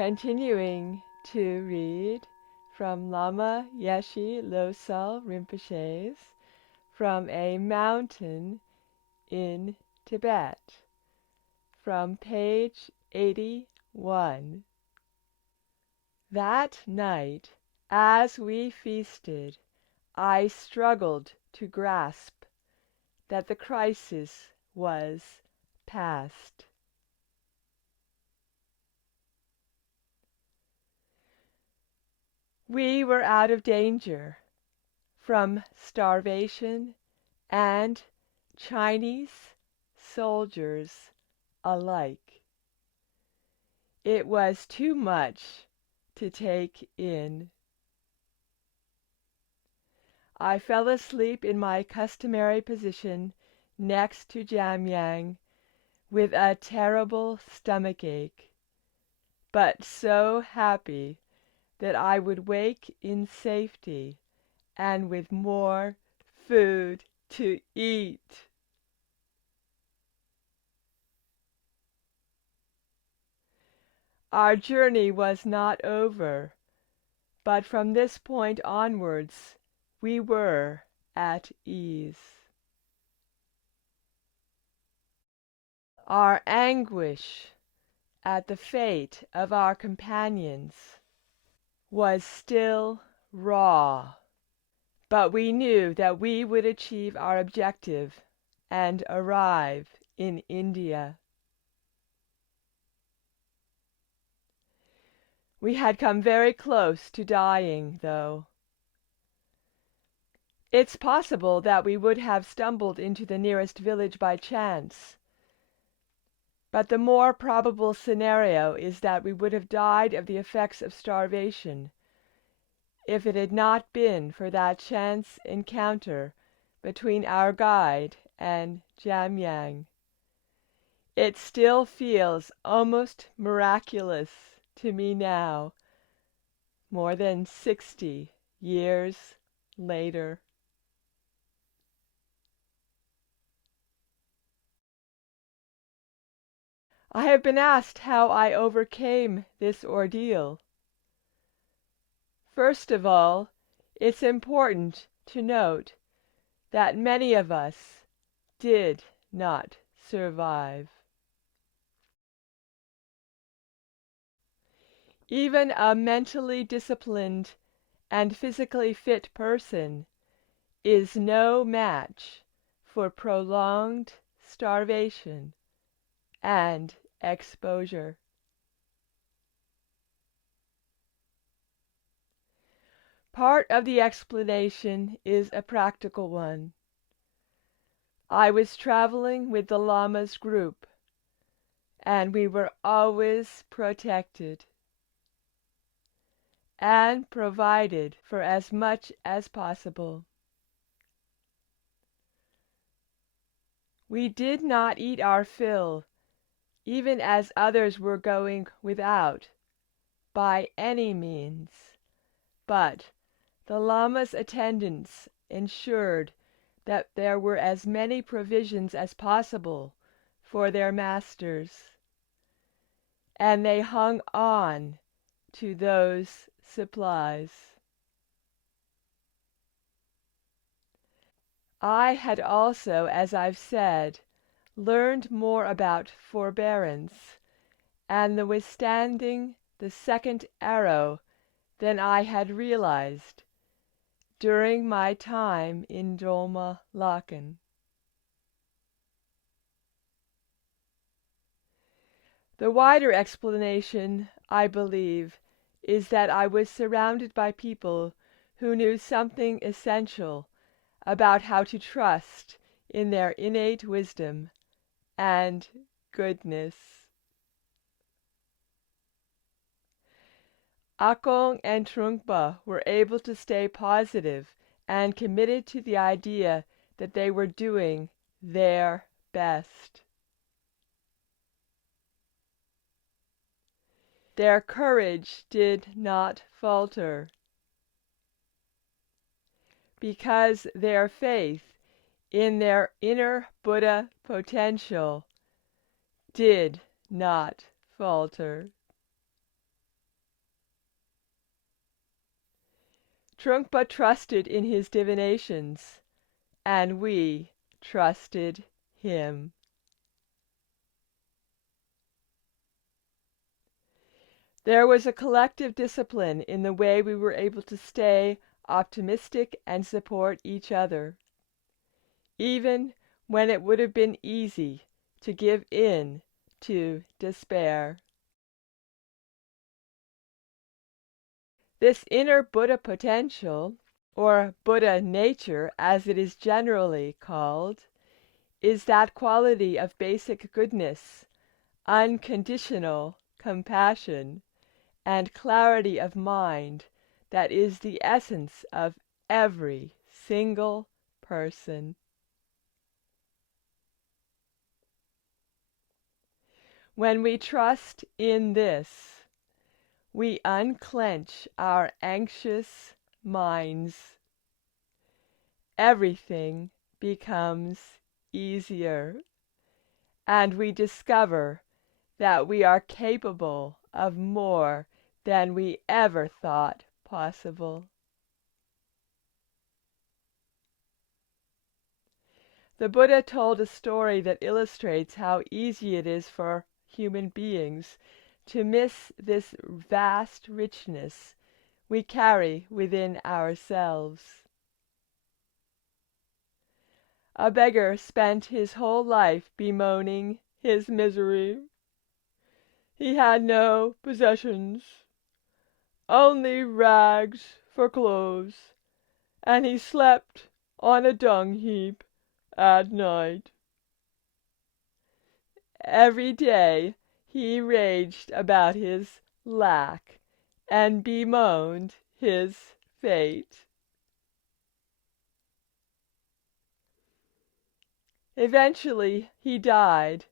Continuing to read from Lama Yeshe Losal Rinpoche's From a Mountain in Tibet, from page 81. That night, as we feasted, I struggled to grasp that the crisis was past. We were out of danger from starvation and Chinese soldiers alike. It was too much to take in. I fell asleep in my customary position next to Jamyang with a terrible stomachache, but so happy that I would wake in safety and with more food to eat. Our journey was not over, but from this point onwards we were at ease. Our anguish at the fate of our companions was still raw, but we knew that we would achieve our objective and arrive in India. We had come very close to dying, though. It's possible that we would have stumbled into the nearest village by chance, but the more probable scenario is that we would have died of the effects of starvation if it had not been for that chance encounter between our guide and Jamyang. It still feels almost miraculous to me now, more than 60 years later. I have been asked how I overcame this ordeal. First of all, it's important to note that many of us did not survive. Even a mentally disciplined and physically fit person is no match for prolonged starvation and exposure. Part of the explanation is a practical one. I was traveling with the Lama's group, and we were always protected and provided for as much as possible. We did not eat our fill, even as others were going without, by any means, but the Lama's attendants ensured that there were as many provisions as possible for their masters, and they hung on to those supplies. I had also, as I've said, learned more about forbearance and the withstanding the second arrow than I had realized during my time in Droma Lakan. The wider explanation, I believe, is that I was surrounded by people who knew something essential about how to trust in their innate wisdom and goodness. Akong and Trungpa were able to stay positive and committed to the idea that they were doing their best. Their courage did not falter, because their faith in their inner Buddha potential did not falter. Trungpa trusted in his divinations, and we trusted him. There was a collective discipline in the way we were able to stay optimistic and support each other, even when it would have been easy to give in to despair. This inner Buddha potential, or Buddha nature as it is generally called, is that quality of basic goodness, unconditional compassion, and clarity of mind that is the essence of every single person. When we trust in this, we unclench our anxious minds. Everything becomes easier, and we discover that we are capable of more than we ever thought possible. The Buddha told a story that illustrates how easy it is for human beings to miss this vast richness we carry within ourselves. A beggar spent his whole life bemoaning his misery. He had no possessions, only rags for clothes, and he slept on a dung heap at night. Every day he raged about his lack and bemoaned his fate. Eventually he died,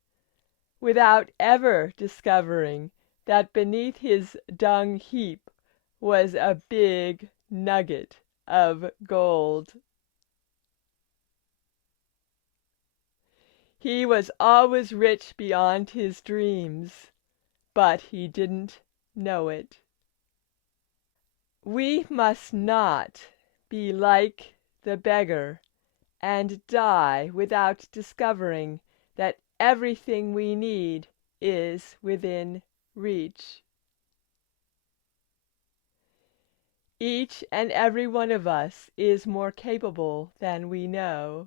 without ever discovering that beneath his dung heap was a big nugget of gold. He was always rich beyond his dreams, but he didn't know it. We must not be like the beggar and die without discovering that everything we need is within reach. Each and every one of us is more capable than we know,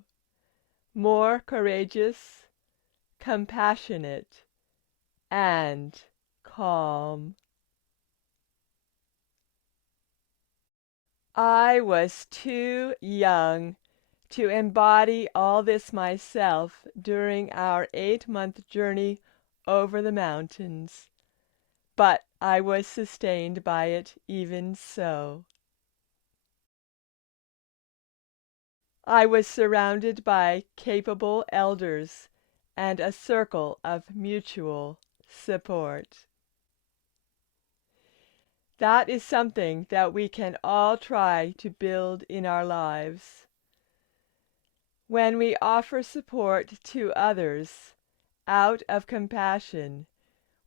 more courageous, compassionate, and calm. I was too young to embody all this myself during our 8-month journey over the mountains, but I was sustained by it even so. I was surrounded by capable elders and a circle of mutual support. That is something that we can all try to build in our lives. When we offer support to others out of compassion,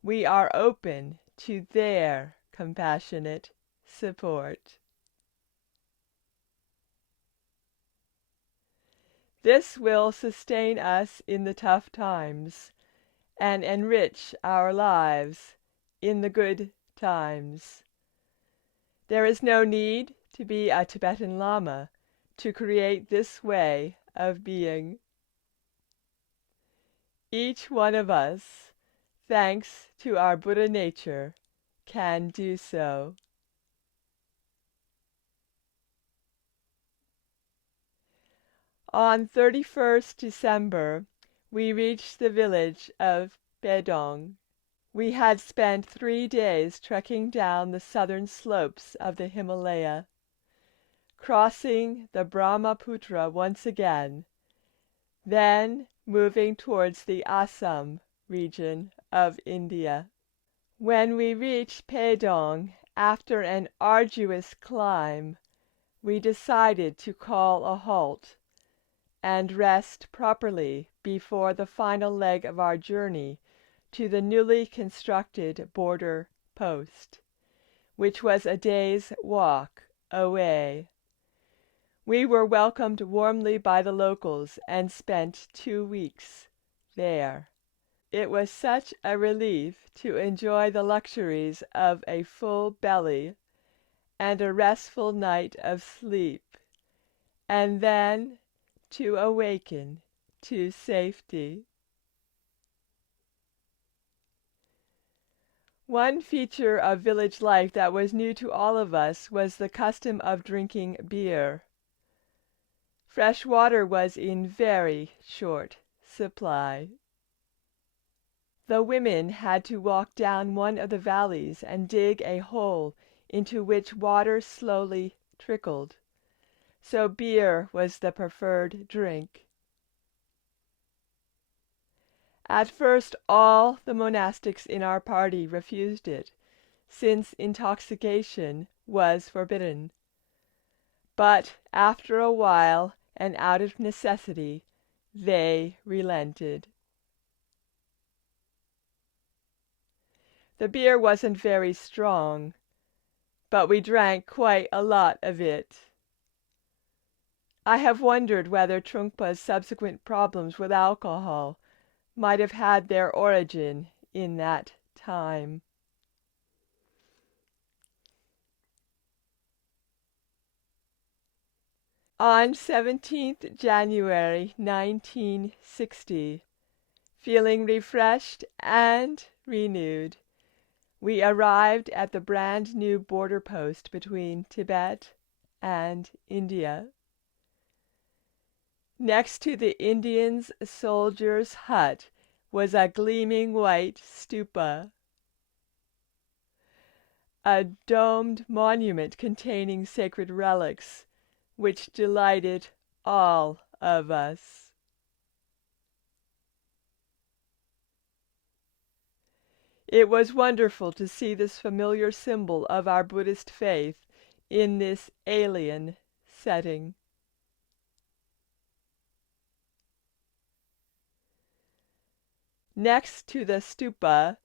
we are open to their compassionate support. This will sustain us in the tough times and enrich our lives in the good times. There is no need to be a Tibetan Lama to create this way of being. Each one of us, thanks to our Buddha nature, can do so. On 31st December, we reached the village of Bedong. We had spent 3 days trekking down the southern slopes of the Himalaya, crossing the Brahmaputra once again, then moving towards the Assam region of India. When we reached Pedong, after an arduous climb, we decided to call a halt and rest properly before the final leg of our journey to the newly constructed border post, which was a day's walk away. We were welcomed warmly by the locals and spent 2 weeks there. It was such a relief to enjoy the luxuries of a full belly and a restful night of sleep, and then to awaken to safety. One feature of village life that was new to all of us was the custom of drinking beer. Fresh water was in very short supply. The women had to walk down one of the valleys and dig a hole into which water slowly trickled, so beer was the preferred drink. At first all the monastics in our party refused it, since intoxication was forbidden. But after a while, and out of necessity, they relented. The beer wasn't very strong, but we drank quite a lot of it. I have wondered whether Trungpa's subsequent problems with alcohol might have had their origin in that time. On 17th January 1960, feeling refreshed and renewed, we arrived at the brand new border post between Tibet and India. Next to the Indian soldier's hut was a gleaming white stupa, a domed monument containing sacred relics, which delighted all of us. It was wonderful to see this familiar symbol of our Buddhist faith in this alien setting. Next to the stupa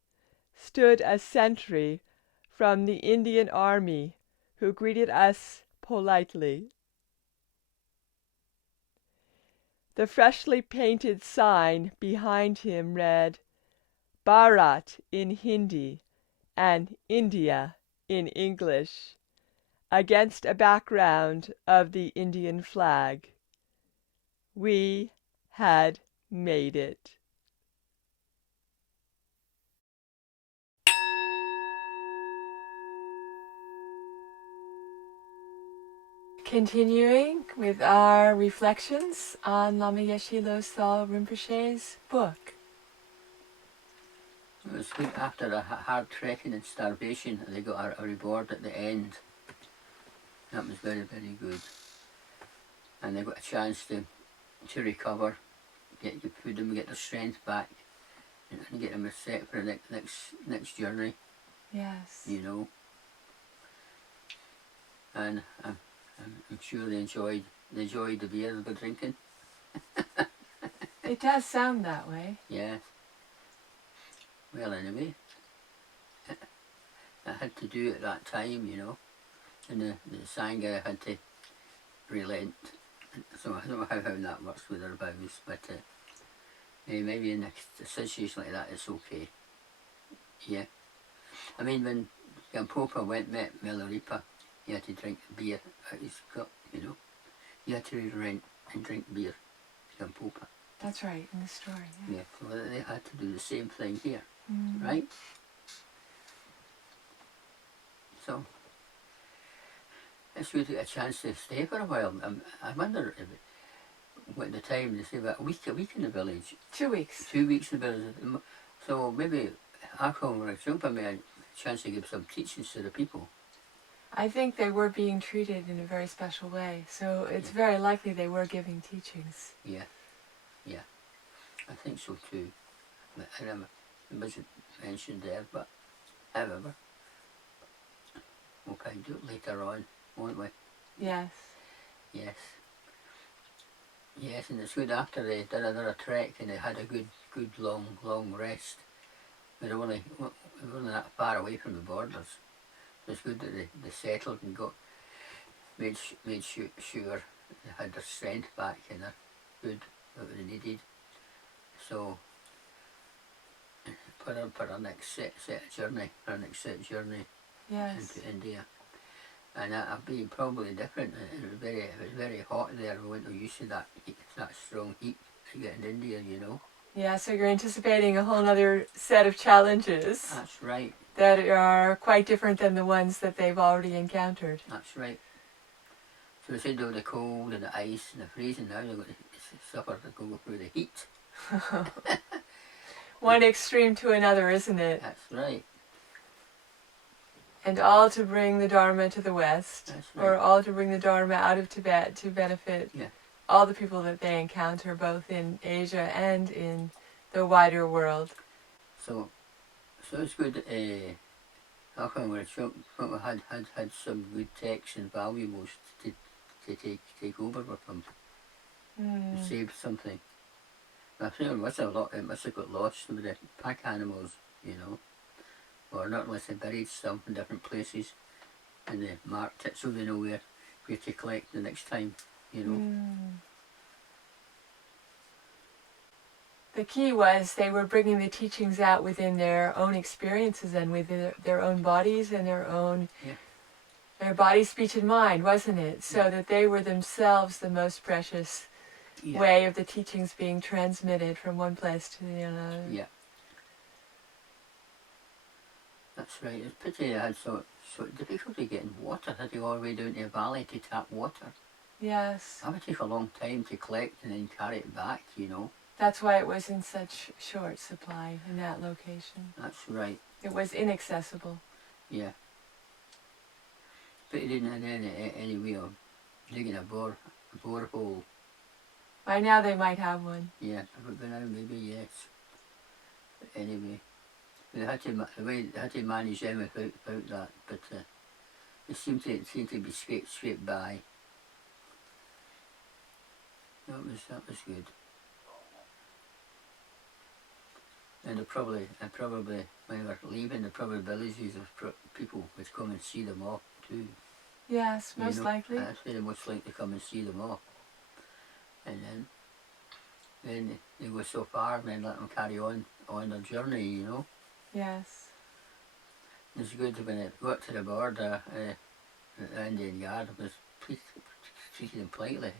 stood a sentry from the Indian Army who greeted us politely. The freshly painted sign behind him read, Bharat in Hindi and India in English, against a background of the Indian flag. We had made it. Continuing with our reflections on Lama Yeshe Losal Rinpoche's book. It was good after a hard trekking and starvation, and they got a reward at the end. That was very, very good. And they got a chance to recover, get good food and get their strength back, and get them set for the next journey. Yes. You know. And I'm sure they enjoyed the beer they were drinking. It does sound that way. Yeah. Well, anyway, I had to do it at that time, you know, and the Sangha had to relent. So I don't know how that works with their vows, but maybe in a situation like that it's okay. Yeah. I mean, when Gampopa met Milarepa, he had to drink beer out his cup, you know. He had to relent and drink beer, Gampopa. That's right, in the story. Yeah, so they had to do the same thing here, Mm. right? So, it's good to get a chance to stay for a while. I wonder if what the time they say about a week in the village. 2 weeks. 2 weeks in the village. So maybe Akon or Chumpa may have a chance to give some teachings to the people. I think they were being treated in a very special way, so it's very likely they were giving teachings. Yeah, yeah, I think so too. It wasn't mentioned there, but however, we'll probably do it later on, won't we? Yes. Yes. Yes, and it's good after they did another trek and they had a good long rest. We were only that far away from the borders. It's good that they settled and got made sure they had their strength back and their food that they needed. So for our next set journey Yes. into India. And that'd be probably different. It was very hot there. We weren't used to that strong heat to get in India, you know. Yeah, so you're anticipating a whole other set of challenges. That's right. That are quite different than the ones that they've already encountered. That's right. So they said all the cold and the ice and the freezing, now they're going to suffer to go through the heat. One extreme to another, isn't it? That's right. And all to bring the Dharma to the West. That's right. Or all to bring the Dharma out of Tibet to benefit all the people that they encounter, both in Asia and in the wider world. So it's good. I think we had some good texts and valuables to take over with them. Save something. I think it must have got lost with the pack animals, you know. Or not unless they buried some in different places and they marked it so they know where to collect the next time, you know. The key was they were bringing the teachings out within their own experiences and within their own bodies and their body, speech, and mind, wasn't it? So that they were themselves the most precious way of the teachings being transmitted from one place to the other. Yeah. That's right. It's pity they had so difficulty getting water. Had to go all the way down to a valley to tap water. Yes. That would take a long time to collect and then carry it back, you know. That's why it was in such short supply in that location. That's right. It was inaccessible. Yeah. But he didn't have any way of digging a borehole. By now they might have one. Yeah, but now maybe yes. But anyway, they had to manage them without that. But it seemed to be scraped by. That was good. And they probably when they were leaving, the probabilities of people would come and see them off too. Yes, most likely. That's very much like to come and see them off. And then they go so far and then let them carry on their journey, you know. Yes. It's good when it got to the border, the Indian guard was treating them politely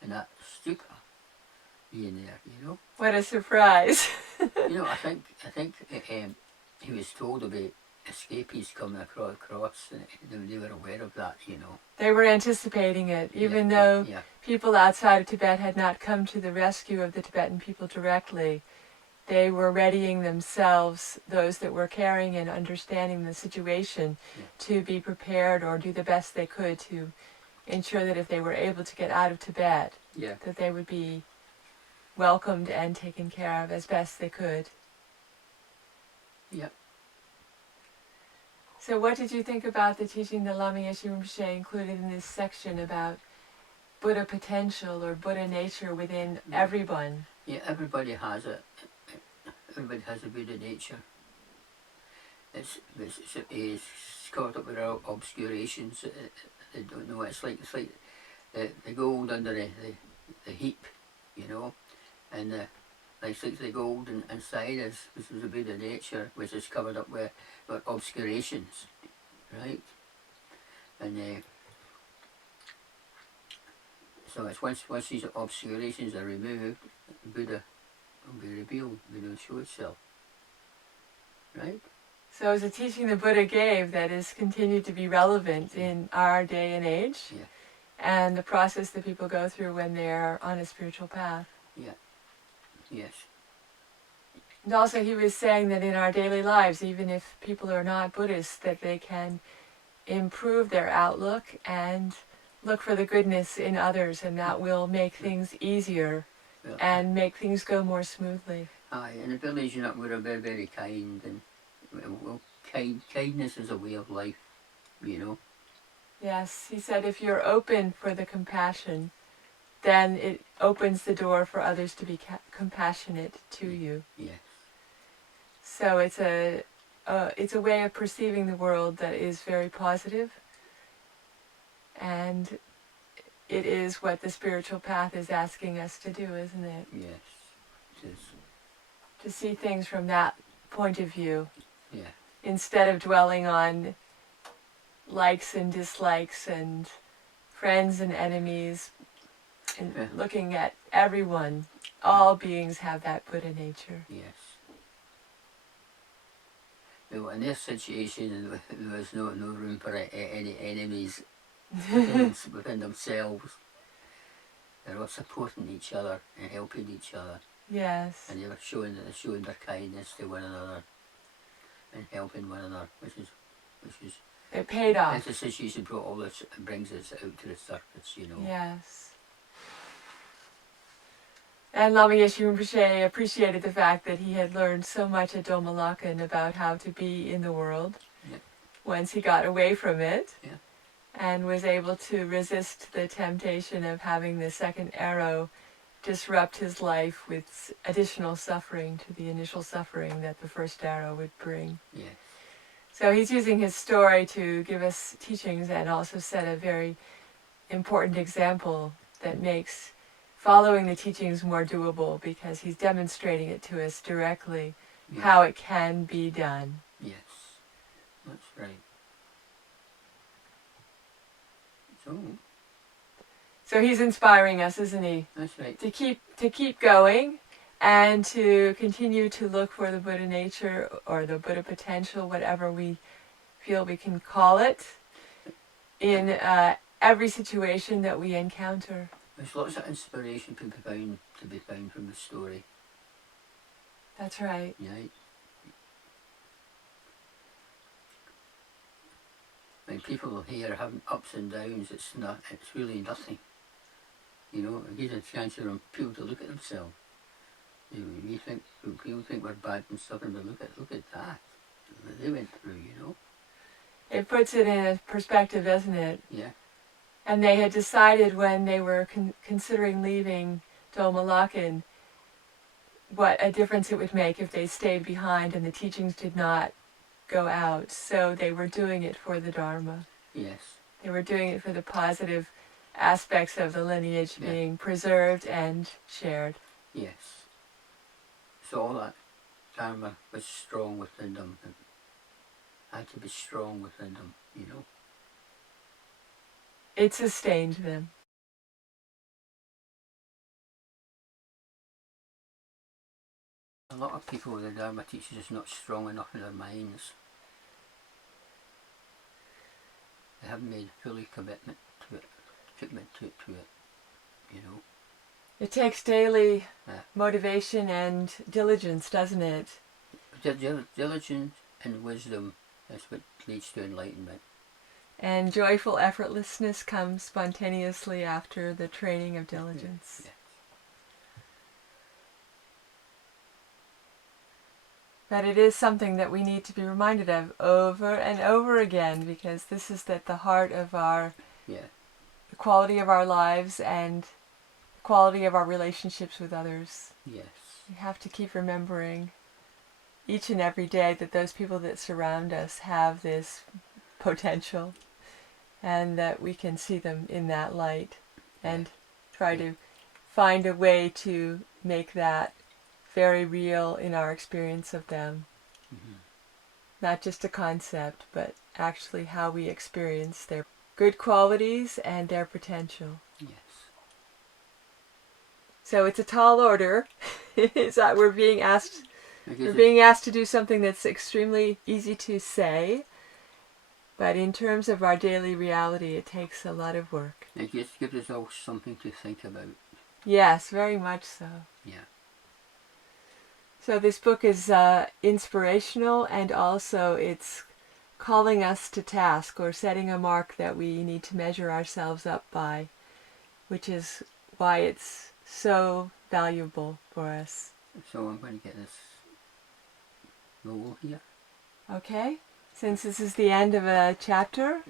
and that stupor being there, you know. What a surprise. You know, I think he was told about escapees coming across and they were aware of that, you know. They were anticipating it, even though people outside of Tibet had not come to the rescue of the Tibetan people directly. They were readying themselves, those that were caring and understanding the situation, to be prepared or do the best they could to ensure that if they were able to get out of Tibet, that they would be welcomed and taken care of as best they could. Yep. So what did you think about the teaching that Lama Yeshe Rinpoche included in this section about Buddha potential or Buddha nature within everyone? Yeah, everybody has a Buddha nature. It's caught up with our obscurations. They don't know. It's like the gold under the heap, you know, and like the gold inside us, which is a Buddha nature, which is covered up with obscurations, right? And so it's once these obscurations are removed, Buddha will be revealed, Buddha will show itself, right? So it's a teaching the Buddha gave that has continued to be relevant in our day and age, and the process that people go through when they're on a spiritual path. Yeah. Yes. And also he was saying that in our daily lives, even if people are not Buddhists, that they can improve their outlook and look for the goodness in others, and that will make things easier and make things go more smoothly. Aye, in the village, you know, we're very, very kind, and well, kindness is a way of life, you know. Yes, he said if you're open for the compassion, then it opens the door for others to be compassionate to you. Yes. So it's a way of perceiving the world that is very positive and it is what the spiritual path is asking us to do, isn't it? Yes, it is. To see things from that point of view. Yeah. Instead of dwelling on likes and dislikes and friends and enemies, and looking at everyone. All beings have that Buddha nature. Yes. Well, in their situation, there was no room for any enemies within themselves. They're all supporting each other and helping each other. Yes. And they were showing their kindness to one another and helping one another, which is it paid off. It's a situation brought all this, brings us out to the surface, you know. Yes. And Lama Yeshe Rinpoche appreciated the fact that he had learned so much at Domalakan about how to be in the world. Yeah. Once he got away from it. Yeah. And was able to resist the temptation of having the second arrow disrupt his life with additional suffering to the initial suffering that the first arrow would bring. Yeah. So he's using his story to give us teachings and also set a very important example that makes following the teachings more doable, because he's demonstrating it to us directly, how it can be done. Yes, that's right. So he's inspiring us, isn't he? That's right. To keep going and to continue to look for the Buddha nature or the Buddha potential, whatever we feel we can call it, in every situation that we encounter. There's lots of inspiration to be found from the story. That's right. Right. When people here are having ups and downs, it's really nothing. You know, it gives a chance for people to look at themselves. You know, people think we're bad and stuff, but look at that they went through. You know. It puts it in a perspective, doesn't it? Yeah. And they had decided when they were considering leaving Domalakan what a difference it would make if they stayed behind and the teachings did not go out. So they were doing it for the Dharma. Yes. They were doing it for the positive aspects of the lineage being preserved and shared. Yes. So all that Dharma was strong within them. And had to be strong within them, you know. It sustained them. A lot of people with the Dharma teachers is not strong enough in their minds. They haven't made fully commitment to it, you know. It takes daily motivation and diligence, doesn't it? Diligence and wisdom is what leads to enlightenment. And joyful effortlessness comes spontaneously after the training of diligence. Yeah. But it is something that we need to be reminded of over and over again, because this is at the heart of the quality of our lives and the quality of our relationships with others. Yes. We have to keep remembering each and every day that those people that surround us have this potential, and that we can see them in that light and try to find a way to make that very real in our experience of them. Mm-hmm. Not just a concept, but actually how we experience their good qualities and their potential. Yes. So it's a tall order. It's that we're being asked to do something that's extremely easy to say, but in terms of our daily reality, it takes a lot of work. It just gives us all something to think about. Yes, very much so. Yeah. So this book is inspirational, and also it's calling us to task, or setting a mark that we need to measure ourselves up by, which is why it's so valuable for us. So I'm going to get this roll here. Okay, since this is the end of a chapter,